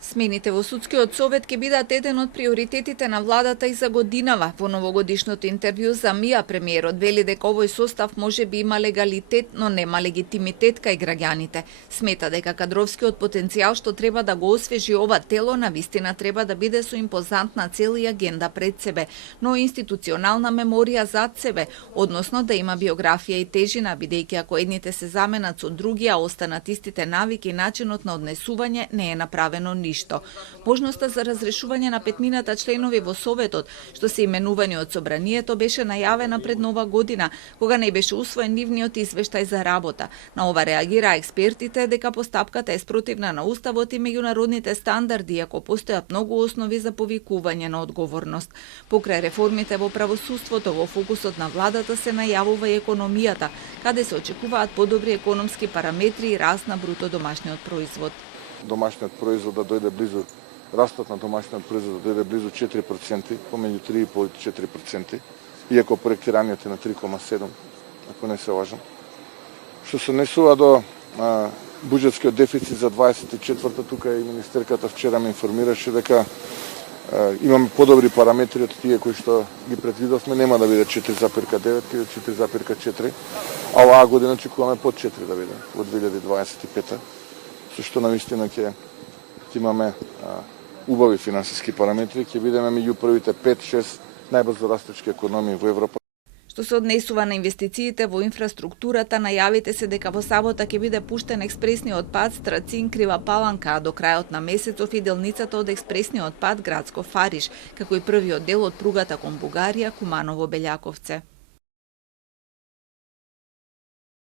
Смените во судскиот совет ќе бидат еден од приоритетите на владата и за годинава. Во новогодишното интервју за МИА премиерот вели дека овој состав може би има легалитет, но нема легитимитет кај граѓаните. Смета дека кадровскиот потенцијал што треба да го освежи ова тело на вистина треба да биде со импозантна цел и агенда пред себе, но институционална меморија зад себе, односно да има биографија и тежина, бидејќи ако едните се заменат со други, а останат истите навики и начинот на однесување, не е направено ништо. Можноста за разрешување на петмината членови во Советот, што се именувани од Собранието, беше најавена пред Нова година, кога не беше усвоен нивниот извештај за работа. На ова реагира експертите дека постапката е спротивна на Уставот и меѓународните стандарди, ако постојат многу основи за повикување на одговорност. Покрај реформите во правосудството, во фокусот на владата се најавува и економијата, каде се очекуваат подобри економски параметри и раст на бруто домашниот производ. Домашниот производ да дојде близу, растот на домашниот производ да дојде близу 4%, помеѓу 3,5 и 4%, иако проектираниот е на 3,7, ако не се лажам. Што се однесува до буџетскиот дефицит за 24-та, тука и министерката вчера ме информираше дека имаме подобри параметри од тие кои што ги предвидовме, нема да биде 4,9, ќе 4,4, а оваа година очекуваме под 4 да биде во 2025-та. Со што навистина ќе имаме убави финансиски параметри, ќе бидеме меѓу првите 5-6 најбрзо растечки економии во Европа. Што се однесува на инвестициите во инфраструктурата, најавите се дека во сабота ќе биде пуштен експресниот пат Страцин-Крива Паланка, а до крајот на месецов и делницата од експресниот пат Градско Фариш, како и првиот дел од пругата кон Бугарија Куманово-Белјаковце.